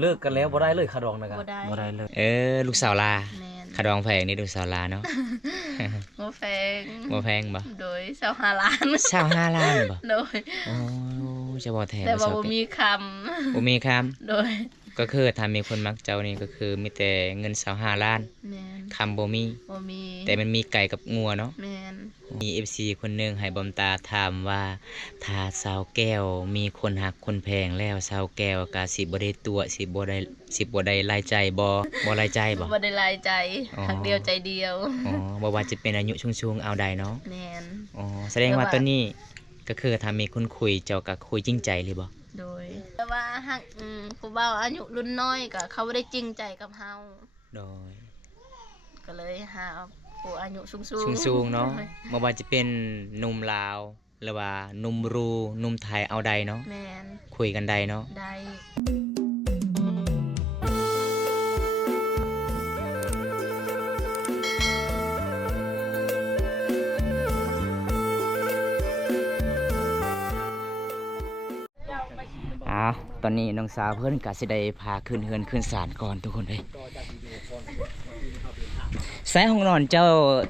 เลิกกันแล้วบ่ได้เลยขาดองนะครับบ่ได้เลยลูกสาวลาขาดองแพงนี่ลูกสาวลาเนาะบ่แพงบ่แพงบ่โดย25 ล้าน25 ล้านบ่โดยโอ้จะบ่แถมแต่ว่าบ่มีคำบ่มีคำโดยก็คือถ้ามีคนมักเจ้านี่ก็คือมีแต่เงิน25 ล้านแม่นคำบ่มีแต่มันมีไก่กับงัวเนาะแม่นมี FC คนหนึงให้บอมตาถามว่าถ้าสาวแก้วมีคนหักคนแพงแล้วสาวแก้วก็สิบ่ได้ตัวสิบ่ได้รายใจบ่รายใจบ่บ่ได้รายใจหักเดียวใจเดียวบ่ว่าจะเป็นอายุชุงๆเอาใดเนาะแม่นแสดงว่าตัวนี้ก็คือถ้ามีคนคุยเจ้าก็คุยจริงใจเลยบ่โดยแต่ว่าหักผู้บ่าวอายุรุ่นน้อยก็เขาบ่ได้จริงใจกับเฮาโดยก็เลยหาผู้อายุสูงๆเนาะบ่ว่าจะเป็นหนุ่มลาวหรือว่าหนุ่มรูหนุ่มไทยเอาใดเนาะแม่นคุยกันได้เนาะได้ตอนนี้น้องสาวเพื่อนก็สิได้พาขึ้นเฮือนขึ้นศาลก่อนทุกคนเลยไซห้องนอนเจ้า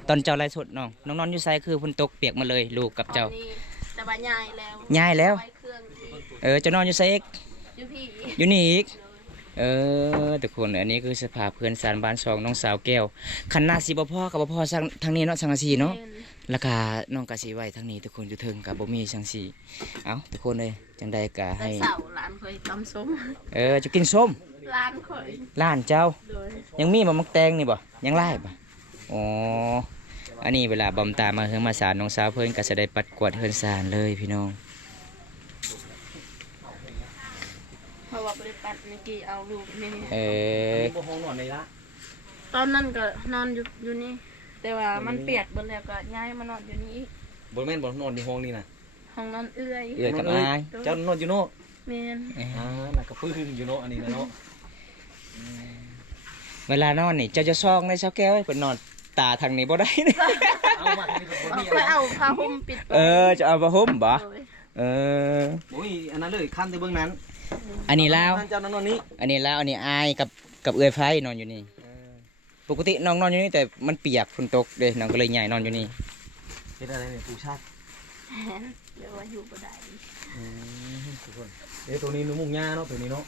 ตอนเจ้าไล่สดน้องนอนอยู่ไซคือฝนตกเปียกมาเลยลูกกับเจ้าแต่ว่าย้ายแล้วเจ้านอนอยู่ไซเอกอยู่พี่อยู่นี่อีกทุกคนอันนี้คือสภาพเพื่อนศาลบ้าน2น้องสาวแก้วคันหน้าสิบ่พอกับบ่พอทางนี้เนาะสังกะสีเนาะแล้วก็น้องก็สิไว้ทางนี้ทุกคนอยู่เทิงก็บ่มีสังสีทุกคนเลยจังใดก็ให้เสาร้านเคยตำส้มจะกินส้มร้านเคยร้านเจ้ายังมีมักแตงนี่บ่ยังไล่บ่อันนี้เวลาบอมตามาเฮือนมาศาลน้องสาวเพิ่นก็จะได้ปัดกวาดเฮือนศาลเลยพี่น้องเพราะว่าบ่ได้ปัดเมื่อกี้เอาลูกนี่บ่ห้องนอนในละตอนนั้นก็นอนอยู่นี่แต่ว่ามันเปียกเบิดแล้วก็ย้ายมานอนอยู่นี่บ่แม่นบ่นอนในห้องนี่น่ะห้องนอนเอื้อยกับอายเจ้านอนอยู่โน่แม่นน่ะก็พื้นอยู่โน่อันนี้นะเนาะเวลานอนนี่เจ้าจะซองในเช้าแก้วเพิ่นนอนตาทางนี้บ่ได้เอามาทางนี้บ่มีเอาผ้าห่มปิดจะเอาผ้าห่มบ่โอ้ยอันนั้นเลยคันแต่เบื้องนั้นอันนี้ลาวเจ้านอนนี้อันนี้ลาวอันนี้อายกับเอื้อยไฟนอนอยู่นี่ปกติน้องนอนอยู่นี่แต่มันเปียกฝนตกเด้น้องก็เลยใหญ่นอนอยู่นี่เฮ็ดอะไรเนี่ยปูชาติเดี๋ยวว่าอยู่บ่ได้ทุกคนตัวนี้นุ่มุงหญ้าเนาะตัวนี้เนาะ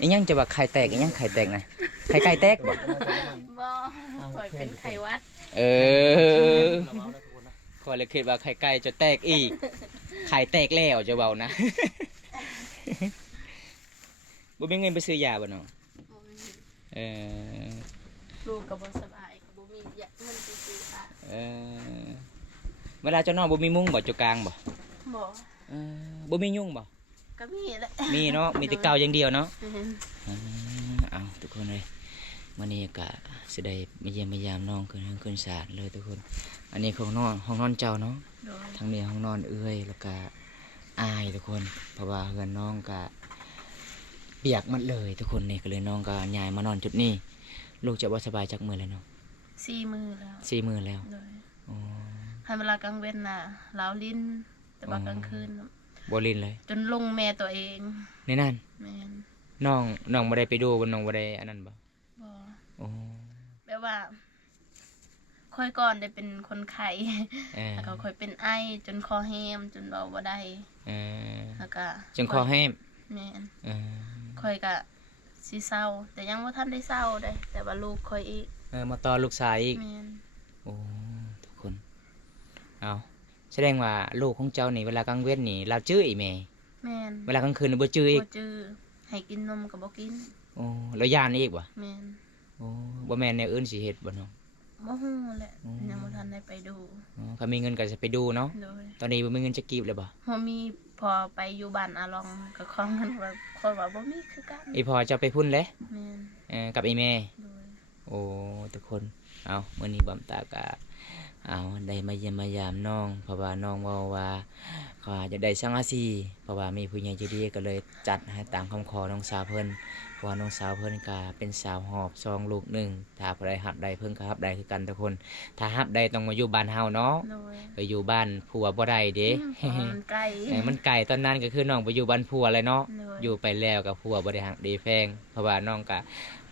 อีหยังจะว่าไข่แตกอีหยังไข่แตกนะไข่ไก่แตกบ่ข่อยเป็นไข่วัดข่อยเลยคิดว่าไข่ไก่จะแตกอีกไข่แตกแล้วจะเบานะบ่มีเงินไปซื้อยาบ่เนาะลูกก็บ่สบายก็บ่มีเงินไปซื้อค่ะเวลาเจ้านอนบ่มีมุ้งบ่เจ้ากลางบ่บ่มียุงบ่ก็มีแหละมีเนาะมีแต่เก่าอย่างเดียวเนาะทุกคนเลยมื้อนี้ก็สิได้มาเยี่ยมมายามน้องขึ้นศาลเลยทุกคนอันนี้ห้องนอนเจ้าเนาะทางนี้ห้องนอนเอื้อยแล้วก็อายทุกคนเพราะว่าเฮือนน้องก็เปียกหมดเลยทุกคนนี่ก็เลยน้องก็ย้ายมานอนจุดนี้ลูกจะบ่สบายจักมื้อเลยเนาะ4 มื้อแล้ว4 มื้อแล้วให้เวลากลางเว้นน่ะลาวลิ้นแต่ว่ากลางคืนบ่ลิ้นเลยจนลงแม่ตัวเองในนั่นแม่นน้องบ่ได้ไปดูน้องบ่ได้อันนั้นบ่แบบว่าค่อยก่อนได้เป็นคนไข้แล้วก็ค่อยเป็นไอจนคอแห้มจนเบาบ่ได้แล้วก็จนคอแห้มแม่นค่อยก็สิเศร้าแต่ยังบ่ทันได้เศร้าเด้แต่ว่าลูกค่อยอีกมาต่อลูกชายอีกแม่นทุกคนแสดงว่าลูกของเจ้านี่เวลากลางเว้นนี่เราจื้ออีแม่แม่นเวลากลางคืนบ่จื้ออีกบ่จื้อให้กินนมก็บ่กินแล้วย่านอีกบ่แม่นบ่แม่นแนวอื่นสิเฮ็ดบ่เนาะบ่ฮู้แหละยังบ่ทันได้ไปดูถ้ามีเงินก็จะไปดูเนาะตอนนี้บ่มีเงินจะกีบเลยบ่มีพอไปอยู่บ้านอาลองก็ขอเงินว่าคนว่าบ่มีคือกันอีพอจะไปพุ่นเลยแม่นกับอีแม่ทุกคนมื้อนี้บอมตาก็ได้มาเยี่ยมมายามน้องเพราะว่าน้องว่าเขา ก็อยากได้สังกะสีเพราะว่ามีผู้ใหญ่ใจดีก็เลยจัดให้ตามคำขอน้องสาวเพิ่นเพราะว่าน้องสาวเพิ่นก็เป็นสาวหอบซองลูกหนึ่งถ้าผู้ใดหับใดเพิ่นก็หับใดคือกันทุกคนถ้าหับใดต้องมาอยู่บ้านเฮาเนาะ โดย ไปอยู่บ้านผัวบ่ได้เด้ มันไกล มันไกลตอนนั้นก็คือน้องไปอยู่บ้านผัวเลยเนาะ โดย อยู่ไปแล้วกับผัวบ่ได้หักดีแพงเพราะว่าน้องก็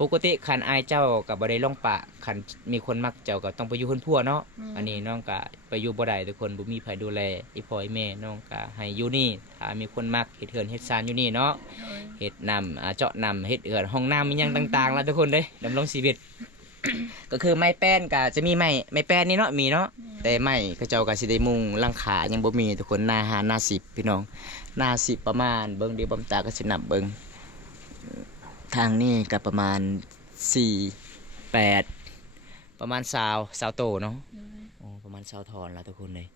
ปกติคันอายเจ้าก็บ่ได้ลงปะคันมีคนมักเจ้าก็ต้องไปอยู่คนผัวเนาะอันนี้น้องก็ไปอยู่บ่ได้ทุกคนบ่มีไผดูแลอีพ่ออีแม่น้องก็ให้อยู่นี่ถ้ามีคนมักเฮ็ดเฮือนเฮ็ดซานอยู่นี่เนาะ โดย เฮ็ดน้ำเจาะน้ำเฮ็ดเอือห้องน้ำมีหยังต่างๆแล้วทุกคนเด้ดำรงชีวิต ก็คือไม้แป้นก็จะมีไม้แป้นนี่เนาะมีเนาะแต่ไม้ก็เจ้าก็สิได้มุงหลังขายังบ่มีทุกคนหน้า5หน้า10พี่น้องหน้า10ประมาณเบิ่งเดี๋ยวบ่มตาก็สินับเบิ่งทางนี้ก็ประมาณ4 8ประมาณ20โตเนาะ โดย โอ้ประมาณ20ถอนแล้วทุกคนเลย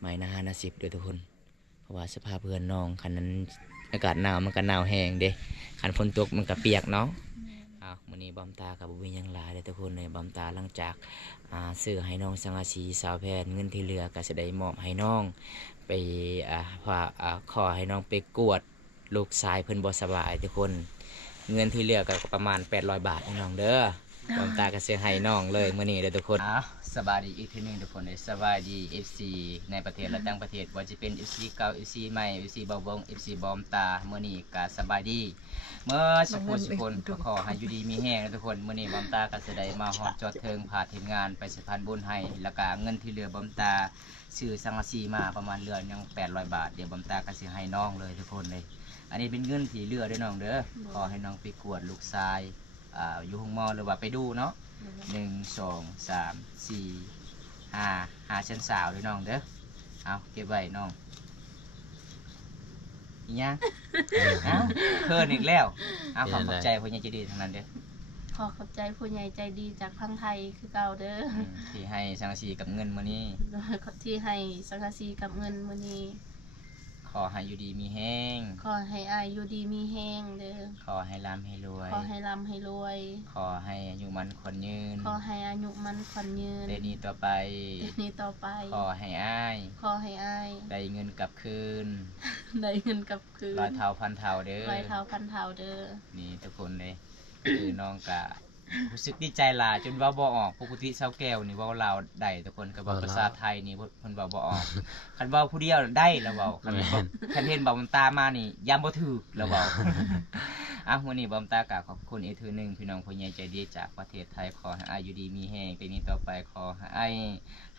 ไม้หน้า5หน้า10เด้อทุกคนเพราะว่าสภาพเพื่อนน้องคันนั้นอากาศหนาวมันก็หนาวแห้งเด้คันฝนตกมันก็เปียกเนาะ มื้อนี้บอมตากับบุญยังหลายเลยทุกคนเลยบอมตาหลังจากซื้อให้น้องสังกะสีสาวแพนเงินที่เหลือก็จะได้มอบให้น้องไปขอให้น้องไปกวดลูกชายเพิ่นบ่สบายทุกคนเงินที่เหลือก็ประมาณ800 บาทให้น้องเด้อบอมตาก็ซื้อให้น้องเลยมื้อนี้เด้อทุกคนสบายดีอีกทีนึงทุกคนเลยสบายดี FC ในประเทศและต่างประเทศว่าจะเป็น FC เก่า FC ใหม่ FC เบาบง FC บอมตามื้อนี้ก็สบายดี เมื่อสุขสุคนขอให้อยู่ดีมีแห้งนะทุกคนเมื่อนี้บอมตาก็จะได้มาฮอดจอดเทิงผ่าทีมงานไปสะพานบุญให้แล้วก็เงินที่เหลือบอมตาซื้อสังกะสีมาประมาณเรือยัง800 บาทเดี๋ยวบอมตาก็สิให้น้องเลยทุกคนเลยอันนี้เป็นเงินที่เหลือด้วยน้องเด้อขอให้น้องไปกวดลูกชายอยู่ห้องหมอหรือว่าไปดูเนาะ1 2 3 4 5ชั้นสาวด้วยน้องเด้อเอาเก็บไว้น้องอีหยัง เอ้าเพิ่นอีกแล้วเอาขอบใจผู้ใหญ่ใจดีทั้งนั้นเด้อ ขอขอบใจผู้ใหญ่ใจดีจากพังไทยคือเก่าเด้อ ที่ให้สังกะสีกับเงินมื้อนี้ โดยที่ให้สังกะสีกับเงินมื้อนี้ ขอให้อยู่ดีมีแห้ง ขอให้อายอยู่ดีมีแห้งเด้อ ขอให้ร่ำให้รวย ขอให้ร่ำให้รวย ขอให้อายุมันคนยืน ขอให้อายุมันขวัญยืน ได้นี้ต่อไป แต่นี้ต่อไป ขอให้อ้าย ขอให้อาย ได้เงินกลับคืน ได้เงินกลับคืน ร้อยเท่าพันเท่าเด้อ ร้อยเท่าพันเท่าเด้อ นี่ทุกคนเลย คือน้องกะรู้สึกดีใจหลายจนเว้าบ่ออกปกติเซาแก้วนี่เว้าลาวได้ทุกคนก็เว้าภาษาไทยนี่เพิ่นเว้าบ่ออกคันเว้าผู้เดียวได้แล้วเว้าคันเห็นบ่มันตามานี่ยามบ่ถูกแล้วเว้า มื้อนี้บ่มตากะขอบคุณอีกเทื่อนึงพี่น้องผู้ใหญ่ใจดีจากประเทศไทยขอให้อายุดีมีแรงปีนี้ต่อไปขอให้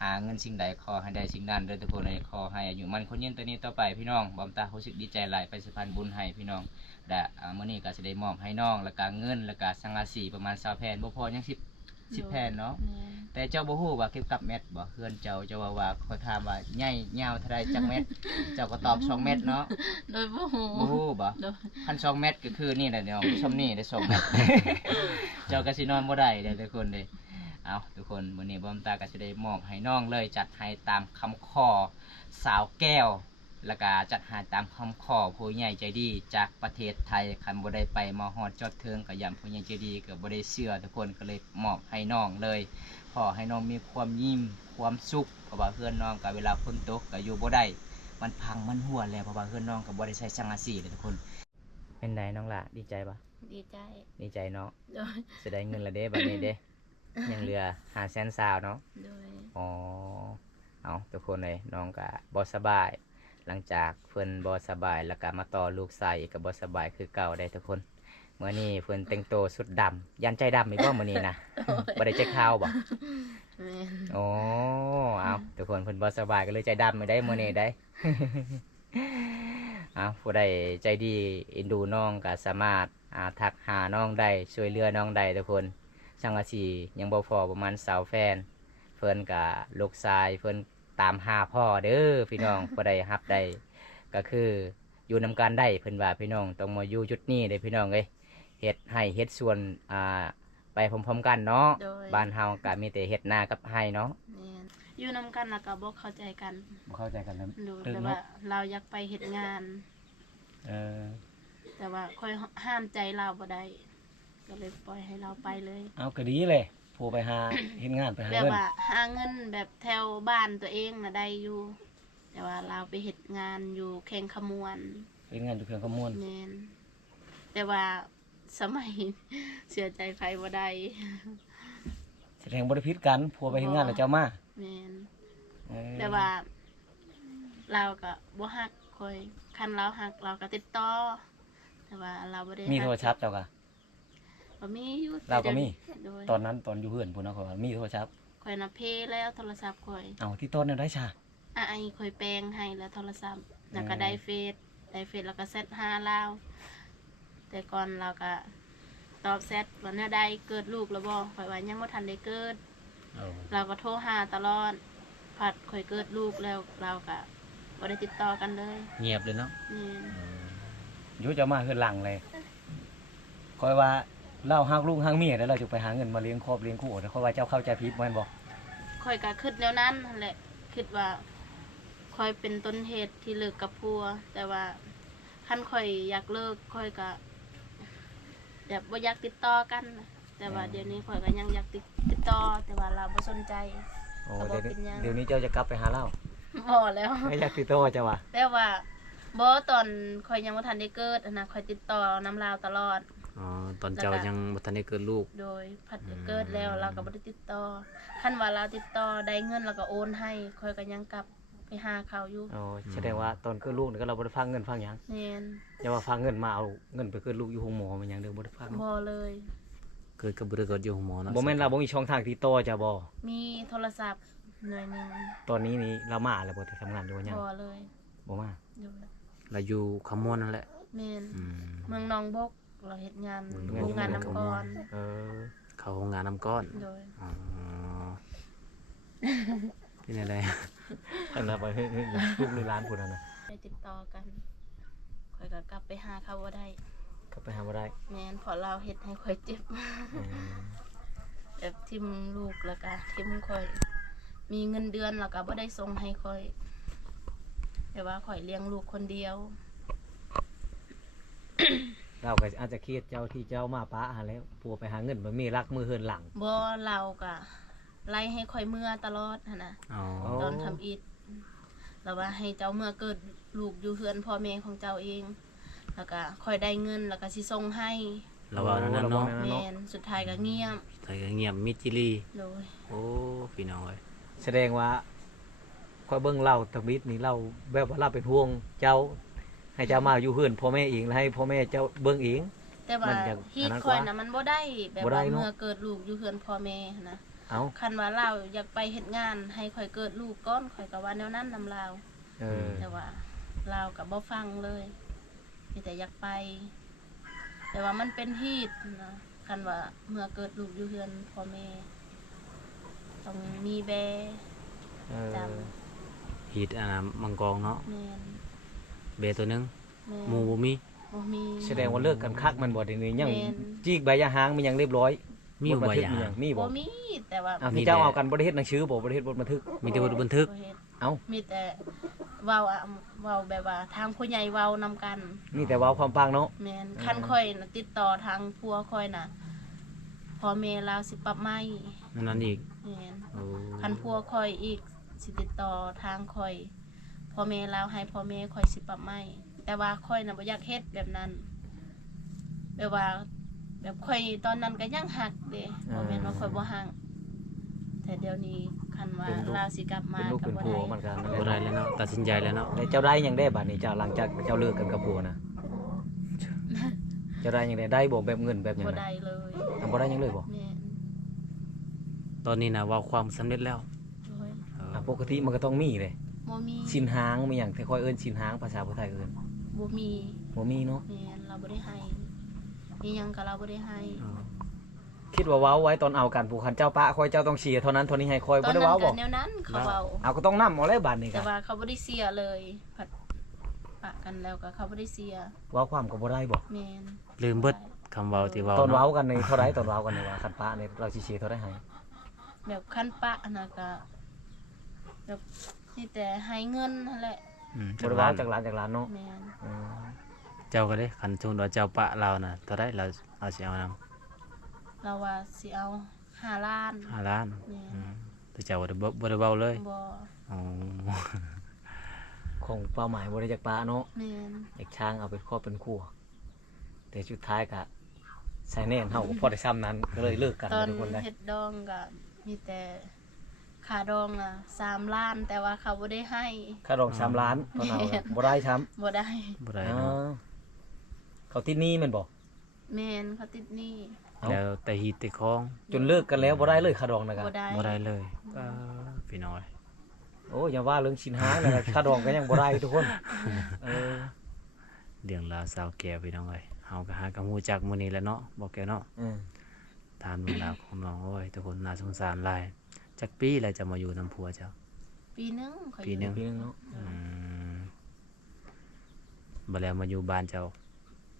หาเงินสิ่งใดขอให้ได้สิ่งนั้นเด้อทุกคนเลยขอให้อายุมันคนยืนตัวนี้ต่อไปพี่น้องบ่มตารู้สึกดีใจหลายไปสะพานบุญให้พี่น้องและมื้อนี้ก็สิได้มอบให้น้องแล้วก็เงินแล้วก็สังกะสีประมาณ20แผ่นบ่พอยัง10แผ่นเนาะ แม่น แต่เจ้าบ่ฮู้ว่าเก็บกับเม็ดบ่เพื่อนเจ้าว่าเขาถามว่าใหญ่ยาวเท่าใดจักเม็ด เจ้าก็ตอบ2เม็ดเนาะ โดยบ่ฮู้ บ่ฮู้บ่ โดย คัน2เม็ดก็คือนี่แหละเนาะชมนี่ได้2เม็ด เจ้าก็สินอนบ่ได้เด้อทุกคนเด้เอาทุกคนมื้อนี้บ่มตาก็สิได้มอบให้น้องเลยจัดให้ตามคำขอสาวแก้วแล้วก็จัดให้ตามคำขอผู้ใหญ่ใจดีจากประเทศไทยคันบ่ได้ไปมาฮอดจอดเทิงก็ย้ำผู้ใหญ่ใจดีก็บ่ได้เชื่อทุกคนก็เลยมอบให้น้องเลยขอให้น้องมีความยิ้มความสุขเพราะว่าเพื่อนน้องก็เวลาฝนตกก็อยู่บ่ได้มันพังมันหัวแล้วเพราะว่าเพื่อนน้องก็บ่ได้ใช้สังกะสีเลยทุกคนเป็นไดน้องล่ะดีใจปะ ดีใจ ดีใจเนาะ โดย จะได้เงินละเด้บัดนี้เด้ ยังเหลือ500,000เนาะ โดย อ๋อเอาทุกคนเลยน้องก็บ่สบาย หลังจากเพิ่นบ่สบายแล้วก็มาต่อลูกชายอีกก็บ่สบายคือเก่าได้ทุกคนเมื่อนี้เพิ่นแต่งตัวสุดดำยันใจดำอีกบ่มื้อนี้นะ บ่ได้แจ็คข่าวบ่ แม่น โอ้เอาทุกคนเพิ่นบ่สบายก็เลยใจดำไม่ได้มื้อนี้ได้ เอาผู้ใดใจดีเอ็นดูน้องก็สามารถทักหาน้องได้ช่วยเหลือน้องได้ทุกคนสังกะสียังบ่พอประมาณ20แฟนเพิ่นก็ลูกชายเพิ่นตามหาพ่อเด้อพี่น้อง ผู้ใดรับได้ก็คืออยู่นำกันได้เพิ่นว่าพี่น้องต้องมาอยู่จุดนี้เด้อพี่น้องเอ้ยเฮ็ดให้เฮ็ดส่วนไปพร้อมๆกันเนาะ โดย บ้านเฮาก็มีแต่เฮ็ดนากับไห้เนาะ แม่นอยู่นำกันแล้วก็บ่เข้าใจกัน บ่เข้าใจกันแล้ว ดูแต่ว่าเราอยากไปเฮ็ดงาน เออ แต่ว่าค่อยห้ามใจเราบ่ได้ก็เลยปล่อยให้เราไปเลย เอาก็ดีเลยผู้ไปหา เฮ็ดงานไปหา แบบ เงิน ว่าหาเงินแบบแถวบ้านตัวเองน่ะได้อยู่ แต่ แต่ว่าเราไปเฮ็ดงานอยู่แข่งขมวน เป็นงานอยู่เพียงขมวน แม่นแต่ว่าสมัย เชื่อใจไผบ่ได้ แสดงบ่ได้ผิดกันผัวไปเฮ็ดงานแล้วเจ้ามา แม่น เออ แต่ว่าเราก็บ่ฮักคอยคันเราฮักเราก็ติดต่อแต่ว่าเราบ่ได้ มี ฮั โทรศัพท์เจ้าก็ บ่มีอยู่ เราก็มี โดย ตอนนั้นตอนอยู่เฮือนพุ่นเนาะเขาว่ามีโทรศัพท์ ข่อยน่ะเพแล้วโทรศัพท์ข่อย เอาที่ต้นนั้นได้ชา อ้ายข่อยแปลงให้แล้วโทรศัพท์แล้วก็ได้เฟซแล้วก็แชทหาลาวแต่ก่อนเราก็ตอบแชทว่าแนวใดเกิดลูกแล้วบ่ข่อยว่ายังบ่ทันได้เกิด เอา เราก็โทรหาตลอดผัดข่อยเกิดลูกแล้วเราก็บ่ได้ติดต่อกันเลย เงียบเลยเนาะ นี่ อยู่เจ้ามาเฮือนหลังเลยคอยว่าเล่าฮักลูกฮักเมียแล้วเราจะไปหาเงินมาเลี้ยงครอบเลี้ยงคู่แต่เขาว่าเจ้าเข้าใจผิดแม่นบ่ ข่อยก็คิดแนวนั้นนั่นแหละคิดว่าข่อยเป็นต้นเหตุที่เลิกกับผัวแต่ว่าคันข่อยอยากเลิกข่อยก็แบบบ่อยากติดต่อกันนะแต่ว่าเดี๋ยวนี้ข่อยก็ยังอยากติดต่อแต่ว่าเราบ่สนใจ โอ้ ก็บ่เป็นหยัง เดี๋ยวนี้เจ้าจะกลับไปหาเล่า บ่แล้ว ไม่อยากติดต่อเจ้าว่ะ แต่ว่าบ่ตอนข่อยยังบ่ทันได้เกิดอะนะข่อยติดต่อน้ำลาวตลอด อ๋อตอนเจ้ายังบ่ทันได้เกิดลูก โดยพัดเกิดแล้วเราก็บ่ได้ติดต่อคันว่าเราติดต่อได้เงินเราก็โอนให้ข่อยก็ยังกลับไปหาเขาอยู่ โอ้แสดงว่าตอนเกิดลูกนี่ก็เราบ่ได้ฟังเงินฟังหยัง แม่น อย่าว่าฟังเงินมาเอาเงินไปเกิดลูกอยู่โรงหมอมันหยังเด้อบ่ได้ฟัง บ่เลย เกิดกับบ่ได้เกิดอยู่หมอเนาะ บ่แม่นเราบ่มีช่องทางติดต่อจ้ะบ่ มีโทรศัพท์หน่วยหนึง ตอนนี้นี่เรามาแล้วบ่ได้ทำงานอยู่ว่าหยัง บ่เลย บ่มา โดย เราอยู่ขมวนนั่นแหละ แม่น อืม เมืองหนองบกเราเฮ็ดงาน เมือง โรงงาน เมือง น้ำก้อน เออ เขาโรงงานน้ำก้อน โดย อ๋อที่ไหนเลย อันนั้นไปเฮ้ยลูกหรือหลานพุ่นน่ะนะ ได้ติดต่อกันข่อยก็กลับไปหาเขาบ่ได้ ก็ไปหาบ่ได้ แม่นเพราะเราเฮ็ดให้ข่อยเจ็บ อืม แบบทิมลูกแล้วก็ทิมข่อย มีเงินเดือนแล้วก็บ่ได้ส่งให้ข่อย แต่ว่าข่อยเลี้ยงลูกคนเดียว เราก็อาจจะเครียดเจ้าที่เจ้ามาป้าหาแล้วผัวไปหาเงินบ่มีรักมือเฮือนหลัง บ่เราก็ไล่ให้ข่อยเมื่อตลอดหั่นน่ะ อ๋อ ตอนทำอิฐแล้วว่าให้เจ้าเมื่อเกิดลูกอยู่เฮือนพ่อแม่ของเจ้าเอง แล้วก็ข่อยได้เงินแล้วก็สิส่งให้ เราว่านั่นเนาะ แม่นสุดท้ายก็เงียบ ใส่ก็เงียบมิดจิลี โดย โอ้พี่น้องเอ้ย แสดงว่าข้อยเบิ่งเล่าตะบิดนี่เล่าแบบว่าเราเป็นห่วงเจ้า ให้เจ้ามาอยู่เฮือนพ่อแม่เองแล้วให้พ่อแม่เจ้าเบิ่งเอง แต่ว่า มันจะ ฮี อั ด นนั้น ข่อย กว่า น่ะมันบ่ได้แบบ บ่ได้ ว่า เนอะ เมื่อเกิดลูกอยู่เฮือนพ่อแม่หั้นนะ เอ้า คันว่าเราอยากไปเฮ็ดงาน ให้ข่อยเกิดลูกก่อนข่อยก็ว่าแนวนั้นนำลาว เออ แต่ว่าเราก็บ่ฟังเลยมีแต่อยากไป แต่ว่ามันเป็นฮีดนะคันว่าเมื่อเกิดลูกอยู่เฮือนพ่อแม่ต้องมีแบ เออ จ ฮีดอันน่ะมังกรเนาะ แม่น เบตัวหนึง แม่น หมู่บ่มี บ่มี แสดงว่าเลิกกันคักมันบ่ได้นี่ยัง แม่น จีกใบยาหางมันยังเรียบร้อย มีอยู่ บัน บ่ ทึก อย่า มันยังมีบ่ บ่มีแต่ว่า อ้าวที่เจ้าเอากันบ่ได้เฮ็ดหนังสือบ่บ่ได้เฮ็ดบทบันทึก มีแต่บทบันทึก บ่เฮ็ด เอ้า มีแต่เว้าอะเว้าแบบว่าทางผู้ใหญ่เว้านำกัน มีแต่เว้าความฟังเนาะ แม่นคันค่อยน่ะติดต่อทางผัวค่อยน่ะพ่อแม่ลาวสิปรับใหม่ นั่นอีก แม่น โอ้ คันผัวค่อยอีกสิติดต่อทางค่อยพ่อแม่ลาวให้พ่อแม่ค่อยสิปรับใหม่แต่ว่าค่อยน่ะบ่อยากเฮ็ดแบบนั้นแบบว่าแบบค่อยตอนนั้นก็ยังหักเด้บ่แม่นว่าค่อยบ่หักแต่เดี๋ยวนี้คันว่าลาวสิกลับมา เป็นลูก ก็ เป็น บ่ ผัว ได้ มันกัน บ่ได้แล้วเนาะตัดสินใจแล้วเนาะ แล้วเจ้าได้ยังได้บัดนี้เจ้าหลังจากเจ้าเลิกกันกับผัวนะเจ้าได้ยังได้บ่แบบเงินแบบหยัง บ่ นะ ได้เลย ทำบ่ได้ยังเลยบ่ แม่น ตอนนี้น่ะว่าความสำเร็จแล้ว โดย เออ อ่ะปกติมันก็ต้องมีเลย บ่มี สินหางมีหยังแต่ค่อยเอิ้นสินหางภาษาผู้ไทยเอิ้น บ่มี บ่มีเนาะ แม่นเราบ่ได้ให้อีหยังก็เราบ่ได้ให้ เออ คิดว่าเว้าไว้ตอนเอากันผู้คันเจ้าปะค่อยเจ้าต้องเสียเท่านั้นเท่านี้ให้ค่อย ตอ บ่ น ได้ นั้น เว้า ก็ บ่ แนวนั้นเขาเว้า เอาก็ต้องนำเอาแล้วบัดนี้ แต่ ก็ ว่าเขาบ่ได้เสียเลยผัดปะกันแล้วก็เขาบ่ได้เสีย เว้าความก็บ่ได้บ่ แม่น ลืมเบิดคำเว้าที่เว้า ตอนเว้า เนาะ กันนี่เท่าไรตอนเว้ากันนี่ว่าคันปะนี่เราสิเสียเท่าไรให้ แบบคันปะอันน่ะก็แบบนี่แต่ให้เงินนั่นแหละ อืม บ่ได้เว้าจากหลานเนาะ แม่น อืม เจ้าก็ได้คันสมมุติว่าเจ้าปะเราน่ะเท่าไดเราสิเอานำ เราว่าสิเอา5 ล้าน 5 ล้าน แม่น อืมแต่เจ้าบ่ได้เว้าเลย บ่ อ๋อ ของเป้าหมายบ่ได้จากปลาเนาะ แม่น อยากช้างเอาเป็นครอบเป็นครัวแต่สุดท้ายก็ใส่แน่นเฮาก็พอได้ซ้ำนั้นก็เลยเลิกกัน ตอน ทุกคนได้ เฮ็ดดองก็มีแต่ค่าดองน่ะ3ล้านแต่ว่าเขาบ่ได้ให้ ค่าดอง3 ล้านตอนเอาอะบ่ได้ช้ำ บ่ได้ บ่ได้ อ๋อ เนาะ เขาที่นี่แม่นบ่ แม่นเขาติดหนี้ แล้วแต่ฮีตแต่ของ จนเลิกกันแล้วบ่ได้เลยค่าดองนะครั บ่ได้ บ่ได้เลยพี่น้อย โอ้อย่าว่าเรื่องสินหานะครับค่าดองก็ยังบ่ได้ทุกคนเออ เรื่องราวสาวแก้วพี่น้องเอ้ยเฮาก็หากันฮู้จักมื้อนี้แหล้วเนาะบ่แก้วเนาะ อืม ตามเรื่องราวของน้องโอ้ยทุกคนน่าสงสารหลายจักปีแล้วจะมาอยู่นำผัวเจ้า ปีหนึงเขา ปีหนึ่ง พี่นึงเนาะ บ่แล้วมาอยู่บ้านเจ้า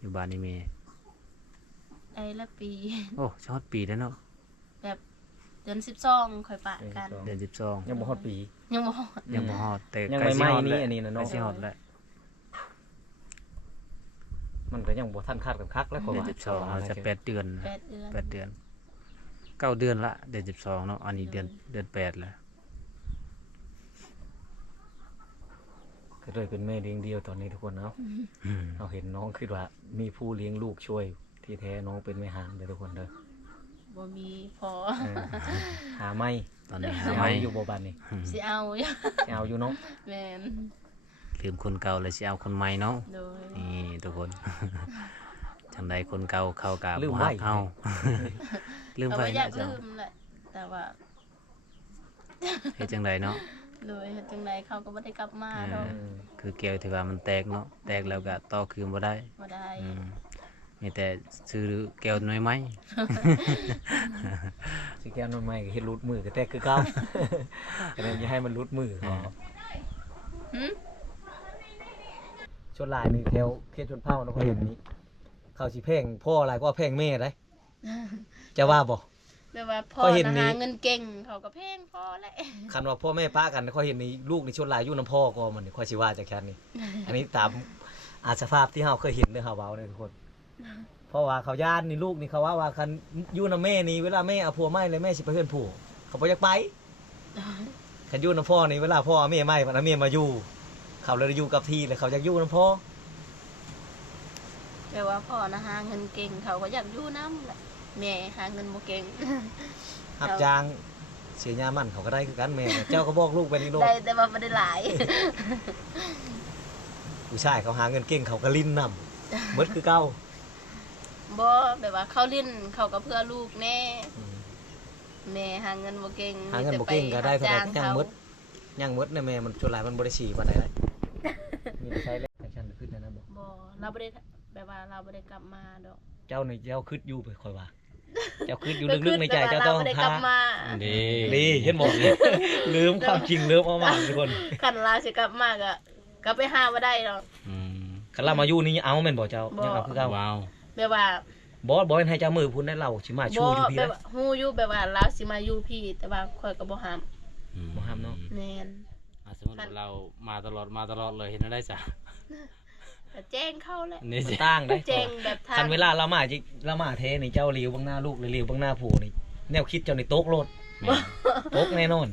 อยู่บ้านนี่แม่ ไอ้ละปี โอ้ชอดปีแล้วเนาะ แบบเดือน12ค่อยปะกัน เดือน ยังบ่ฮอดปี ยังบ่ 12ยังบ่ฮอดแต่ ยัง ใกล้สิ ใหม่ ฮอด ๆ แล้ว นี่อันนี้นะ ใกล้ เนาะ สิฮอดแล้ว มันก็ยังบ่ทันคาดกันคักแล้วเพราะ เดือน ว่า 12เราจะ8เดือน 8 เดือน 8เดือน9เดือนละเดือน12เนาะอันนี้เดือน8แล้ว ก็เลยเป็นแม่เลี้ยงเดียวตอนนี้ทุกคนเนาะ เราเห็นน้องคือว่ามีผู้เลี้ยงลูกช่วยที่แท้น้องเป็นแม่หางเลยทุกคนเด้อ บ่มีพอ เออหาไม่ ตอนนี้ หา หา ไม่ ไม่ อยู่บ่บันนี่ สิเอาอยู่ เอาอยู่เนาะ แม่น ลืมคนเก่าเลยสิเอาคนใหม่เนาะ โดย นี่ทุกคน จังใดคนเก่าเข้ากับ ลืม บ่ ไว้ ฮักเฮาลืม แต่ ไป ว่าอยาก เจ้า ลืมแหละแต่ว่า เฮ็ดจังใดเนาะ โดยเฮ็ดจังไดเขาก็บ่ได้กลับมาดอก อืม คือแก้วที่ว่ามันแตกเนาะแตกแล้วก็ต่อคืนบ่ได้ บ่ได้ อืมมีแต่ซื้อแก้วน้อยไหม สิแก้วนอนใหม่ก็เฮ็ดรูดมือก็แต่คือเก่า ก็เลยอย่าให้มันรูดมือขอ หึ ชนลายนี่แถวเขตชนเผ่าเนาะเขาเห็นนี้เขาสิแพงพ่อหลายกว่าแพงแม่ได้จะว่าบ่ แบบว่าพ่อ ก็เห็น นะ นี่ หาเงินเก่งเขาก็เพลงพอแหละ คันว่าพ่อแม่ป้ากันเขาเห็นนี่ลูกนี่ชนลายอยู่นํพ่อก็มันนี่ค่อยสิว่าจักแค่นี้ อันนี้ตามอาสภาพที่เฮาเคยเห็นเด้อเฮาเว้าเด้อทุกคน เพราะว่าเขาย่านนี่ลูกนี่เขาว่าคันอยู่นํแม่นี่เวลาแม่เอาผัวใหม่เลยแม่สิไปเฮือนผู้เขาบ่อยากไปคันอยู่นํพ่อนี่เวลาพ่อเอาแม่ใหม่มันเอาแม่มาอยู่ เขาเลยอยู่กับที่เลยเขาอยากอยู่นํพ่อ แต่ว่าพ่อนะหาเงินเก่งเขาก็อยากอยู่นำแหละแม่หาเงินบ่เก่ง รับจ้างเสียยามันเขาก็ได้คือกันแม่ก็เจ้าก็บอกลูกไปนี่โลด ได้แต่ว่าบ่ได้หลาย ผู้ชายเขาหาเงินเก่งเขาก็ลิ้นนำเบิดคือเก่า บ่แบบว่าเขาลิ้นเขาก็เพื่อลูกแน่ อืม แม่หาเงินบ่เก่ง หาเงินบ่เก่งก็ได้เท่าไหร่ จ้าง ยัง เขา หมดยังหมดเนี่ยแม่มันส่วนหลายมันบ่ได้ฉี่ปานใดเลยมีแต่ใช้แล้วแอคชั่นขึ้นนะบ่ บ่เราบ่ได้แบบว่าเราบ่ได้กลับมาดอก เจ้านี่เจ้าคิดอยู่ไปค่อยว่า เจ้าคิดอยู่ลึกๆในใจเจ้าต้อง รบ่ได้กลั หา บมา นี่ ดีเห็นบอกลืมความจริงลืมเอามาทุกคน คันเราสิกลับมาก็กลับไปหาบ่ได้ดอก อืม คันเรามาอยู่นี่เอาแม่นบ่เจ้า บ่ ยังเอาคือเก่า ว้าว แบบว่า บ่ให้เจ้ามือพุ่นได้เราสิมาชูอยู่พี่ แบ นะ บว่าฮู้อยู่แบบว่าเราสิมาอยู่พี่ แต่ว่าข่อยก็บ่ห้าม บ่ห้ามเนาะ แม่น สมมติว่าเรามาตลอดเลยเห็นได้จ้ะ ก็แจ้งเข้าแหละ นี่ มัน สิ ต่างได้ แจ้งแบบทาง คันเวลาเรามาจิเรามาเทนี่เจ้าหลิวบังหน้าลูกหรือหลิวบังหน้าผู้นี่แนวคิดเจ้านี่ตกโลด แม่น ตกแน่นอน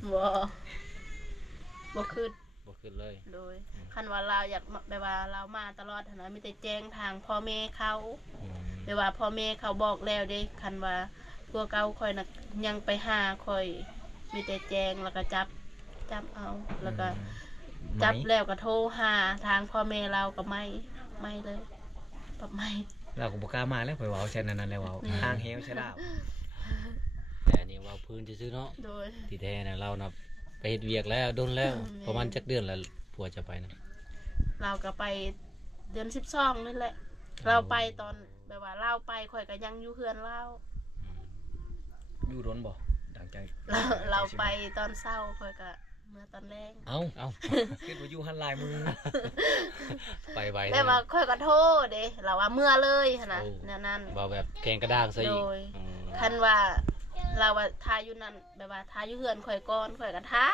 บ่คือ บ่ขึ้นเลย โดยคันว่าเราอยากมาแบบว่าเรามาตลอดหั้นนะมีแต่แจ้งทางพ่อแม่เขา อืม แบบว่าพ่อแม่เขาบอกแล้วเด้คันว่าพวกเก่าข่อยน่ะยังไปหาข่อยมีแต่แจ้งแล้วก็จับเอาแล้วก็จับแล้วก็โทรหาทางพ่อแม่เราก็ไม่เลยปรับไม่ เราก็บ่กล้ามาแล้วไปเว้าใช่นั้นแล้วเว้าทางเฮวใช่แล้ว แต่อันนี่ว่าพื้นซื่อๆเนาะ โดย ที่แท้น่ะเราน่ะไปเฮ็ดเวียกแล้วโดนแล้ว แม่น ประมาณจักเดือนแล้วผัวจะไปนะ เราก็ไปเดือน12นี่แหละ เราไปตอนแบบว่าเราไปข่อยก็ยังอยู่เฮือนเรา อยู่โดนบ่ดังใจ เราไปตอนเช้าข่อยก็เมื่อตอนแรง เอ้า เอ้า คิดว่าอยู่หันลายมือ ไปไว แบบว่าข่อยก็โทรเด้เราว่าเมื่อเลยหั่นน่ะ โอ้ แนวนั้น บ่แบบแกงกระด้างซะอีก โดย อืม คันว่าเราว่าทาอยู่นั่นแบบว่าทาอยู่เฮือนข่อยก่อนข่อยก็ทา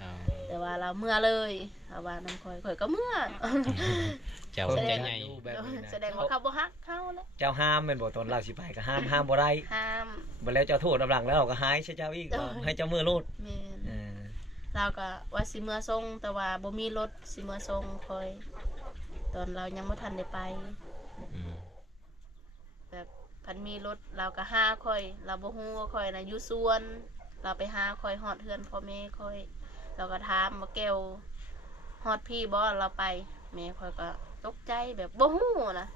เอา แต่ว่าเราเมื่อเลยเราว่านํข่อยก็เมื่อ เจ้า คน ใจ ใจ ใหญ่ อยู่แบบนี้นะ แสดงว่าเขาบ่ฮักเขาแหละ เจ้าห้ามแม่นบ่ตอนเราสิไปก็ห้ามบ่ได้ ห้าม บ่แล้วเจ้าโทษนำหลังแล้วก็หายใช่เจ้าอีก โดย ให้เจ้ามือโลด แม่น เออ เราก็ว่าสิเมื่อส่งแต่ว่าบ่มีรถสิเมื่อส่งคอยตอนเรายังบ่ทันได้ไป อืม แบบพันมีรถเราก็หาคอยเราบ่ฮู้ว่าคอยน่ะอยู่สวน เราไปหาคอยฮอดเฮือนพ่อแม่คอยเราก็ถามว่าแก้วฮอดพี่บ่เราไปแม่คอยก็ตกใจแบบบ่ฮู้นะ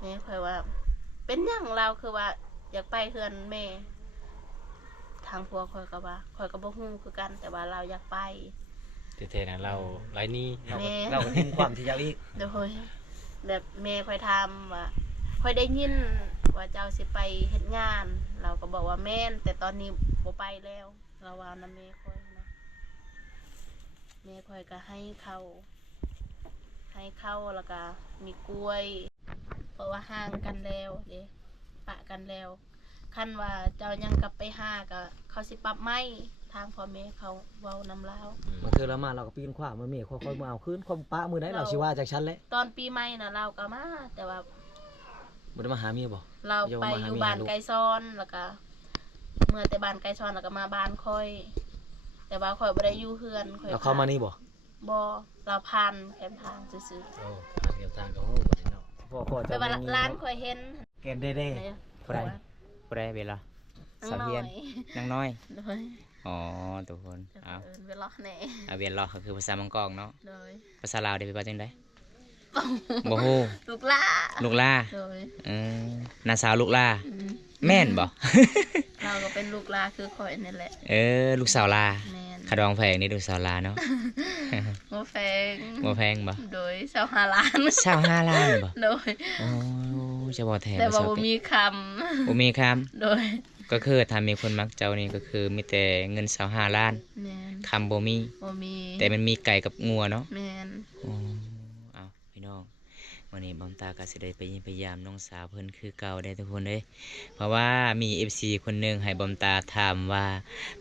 แม่คอยว่า เป็นหยังเราคือว่าอยากไปเฮือนแม่ทางพัวคอยก็ว่าคอยก็บ่ฮู้คือกัน แต่ว่าเราอยากไป แท้ๆนะเราไร้หนี้ แม่ เราก็ทิ้งความที่อยากอีก โดยแบบแม่คอยถามว่าคอยได้ยินว่าเจ้าสิไปเฮ็ดงาน เราก็บอกว่าแม่นแต่ตอนนี้บ่ไปแล้ว เราว่านะแม่คอยนะแม่คอยก็ให้เข้าแล้วก็มีกล้วย เพราะว่าห่างกันแล้วเด้ปะกันแล้วคันว่าเจ้ายังกลับไปหาก็เขาสิปรับไหมทางพ่อแม่เขาเว้านำลาว มันคือเรามาเราก็ปีนขวามือเมฆค่อยๆมาเอาคืนความป้ามือไหนเราชิว่าจากฉันแหละ ตอนปีใหม่นะเราก็มาแต่ว่า บ่ได้มาหาเมียบ่ เราไปอยู่บ้านไกลซ้อนแล้วก็เมื่อแต่บ้านไกลซ้อนแล้วก็มาบ้านค่อย แต่ว่าค่อยบ่ได้อยู่เฮือนค่อย เราเข้ามานี่บ่ บ่เราผ่านแคมทางซื่อ โอ้ผ่านเกี่ยวทางก็ฮู้บ่ได้เนาะพ่อ ๆ จะ แต่ว่าร้านค่อยเห็น แกนเด้ เนี่ย ผู้ใดผู้ใดเวลา น้ สาว อง เฮียน น้อย นางน้อย โดย อ๋อทุกคน แต่ เอา เอิ้นเวลาแหน่ อาเวียนรอก็คือภาษามังกรเนาะ โดย ภาษาลาวได้ไปว่าจังได๋บ่ฮู้ ลูกหล่า ลูกล่า โดย น้าสาวลูกล่า อืม แม่นบ่ เราก็เป็นลูกหล่าคือข่อยนี่แหละ ลูกสาวลา แม่น ขะดองแพงนี่ลูกสาวลาเนาะ บ่แพง บ่แพงบ่ โดย25ล้าน 25ล้านบ่ โดย โอ้จะบ่แถม แต่ว่า บ่ บ่ มี มีค บ่มีคำ ำโดย ก็คือถ้ามีคนมักเจ้านี่ก็คือมีแต่เงิน25ล้าน แม่น คำบ่มี บ่มี แต่มันมีไก่กับงัวเนาะ แม่น อ๋อเอาพี่น้องวันนี้บอมตาก็สิได้ไปพยายามน้องสาวเพิ่นคือเก่าได้ทุกคนเด้ยเพราะว่ามี FC คนหนึงให้บอมตาถามว่า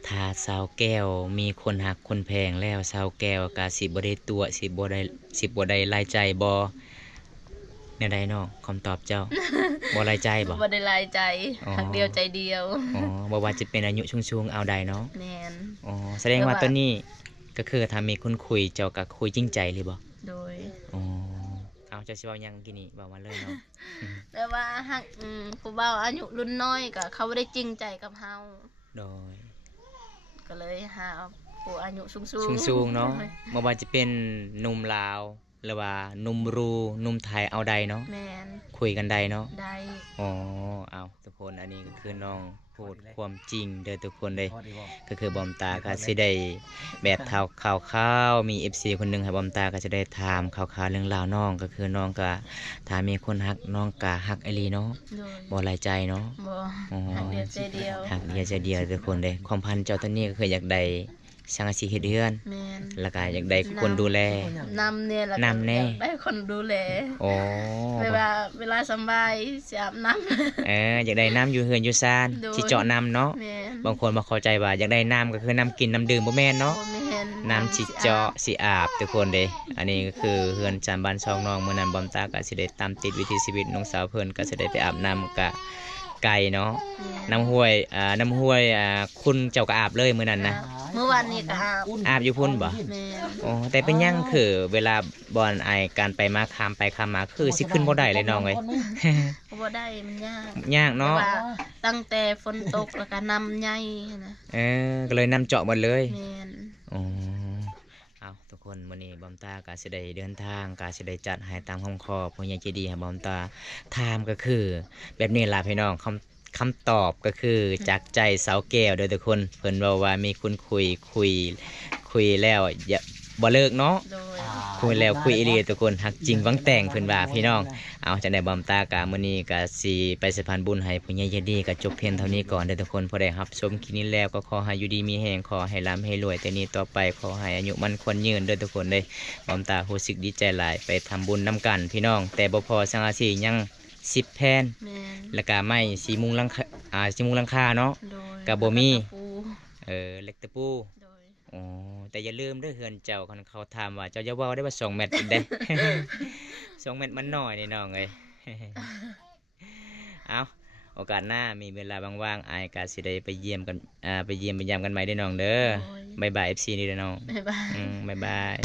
ถ้าสาวแก้วมีคนหักคนแพงแล้วสาวแก้วก็สิบ่ได้ตัวสิบ่ได้รายใจบ่แนวใดน้องคำตอบเจ้า บ่รายใจบ่ บ่ได้หลายใจ อ๋อ หักเดียวใจเดียว อ๋อบ่ว่าจะเป็นอายุชุงๆเอาใดเนาะ แม่น อ๋อแสดงว่าตัวนี้ก็คือถ้ามีคนคุยเจ้าก็คุยจริงใจเลยบ่ โดย อ๋อเอาเจะสิเว้าหยังกินนี่เว้ามาเลยเนาะ แต่ว่าหักผู้บ่าวอายุรุ่นน้อยก็เขาบ่ได้จริงใจกับเฮา โดย ก็เลยหาผู้อายุสูง สูงๆเนาะบ่ว่าจะเป็นหนุ่มลาวหรือว่าหนุ่มรูหนุ่มไทยเอาใดเนาะ แม่น คุยกันได้เนาะ ได้ อ๋อเอาทุกคนอันนี้ก็คือน้องพูดความจริงเด้อทุกคนเลย พอดีบ่ ก็คือบอมตาก็สิได้แบบข่าวๆมี FC คนหนึงให้บอมตาก็จะได้ถามข่าวๆเรื่องราวน้องก็คือน้องก็ถ้ามีคนฮักน้องก็ฮักอีหลีเนาะ โดย บ่หลายใจเนาะ บ่ อ๋อ หักเดียวใจเดียว ฮักเดียวใจเดียวทุกคนเลยความพันเจ้าตัวนี้ก็คืออยากได้สังกะสีเฮ็ดเฮือน แม่น แล้วก็อยากได้คนดูแล นำเนี่ยแล้วก็ นำแน่ อยากได้คนดูแล อ๋อ เวลาสำบายสิอาบน้ำ อยากได้น้ำอยู่เฮือนอยู่ซ่าน โดย ที่เจาะน้ำเนาะ แม่น บางคนมาเข้าใจว่าอยากได้น้ำก็คือน้ำกินน้ำดื่มบ่แม่นเนาะ บ่แม่น น้ำสิเจาะสิอาบทุกคนเด้อันนี้ก็คือเฮือนจานบ้านช่องน้องมื้อนั้นบอมตาก็สิได้ตามติดวิถีชีวิตน้องสาวเพิ่นก็สิได้ไปอาบน้ำกะไก่เนาะ แม่น น้ำห้วยคุณเจ้าก็อาบเลยมื้อนั้นนะ เมื่อวานนี้ก็อาบ อาบอยู่พุ่นบ่ แม่น อ๋อแต่เป็นหยังคือเวลาบอนไอการไปมาคามไปคามมาคือสิขึ้นบ่ได้เลยน้องเอ้ย ก็บ่ได้มันยาก ยาก แต่ เนาะ ว่าตั้งแต่ฝนตกแล้วก็น้ำใหญ่นะ ก็เลยนำเจาะหมดเลย แม่น อ๋อเอาทุกคนวันนี้บอมตาก็สิได้เดินทางก็สิได้จัดให้ตามคำขอผู้ใหญ่ใจดีให้บอมตาถามก็คือ แบบนี้ล่ะพี่น้องคำตอบก็คือจากใจสาวแก้วโดยทุกคนเพิ่นเว้าว่ามีคนคุยแล้วอย่าบ่เลิกเนาะ โดย คุยแล้วคุยอีหลีทุกคนหักจริงหวังแต่งเพิ่นว่าพี่น้องเอาจังได๋บอมตากะมื้อนี้ก็สิไปสะพานบุญให้ผู้ใหญ่ใจดีก็จบเพียงเท่านี้ก่อนเด้อทุกคนพอได้รับชมคลิปนี้แล้วก็ขอให้อยู่ดีมีแรงขอให้ร่ำให้รวยแต่นี้ต่อไปขอให้อายุมั่นควรยืนเด้อทุกคนเด้บอมตารู้สึกดีใจหลายไปทำบุญนํกันพี่น้อง แต่บ่พอสังอาสียัง10แผ่น แม่น แล้วก็ไม้สีมุงหลังคาสีมุงหลังคาเนาะ โดย ก็บ่มี ปู เหล็กตะปู โดย อ๋อแต่อย่าลืมเด้อเฮือนเจ้าคันเขาถามว่าเจ้าจะเว้าได้ว่า2 เมตรอีกได้ 2 เมตรมันน้อยนี่น้องเอ้ย เอาโอกาสหน้ามีเวลาว่างๆอายก็สิได้ไปเยี่ยมกันไปเยี่ยมไปยามกันใหม่เด้อน้องเด้อ โดย บายบาย FC นี่เด้อน้อง บ๊ายบาย บ๊ายบาย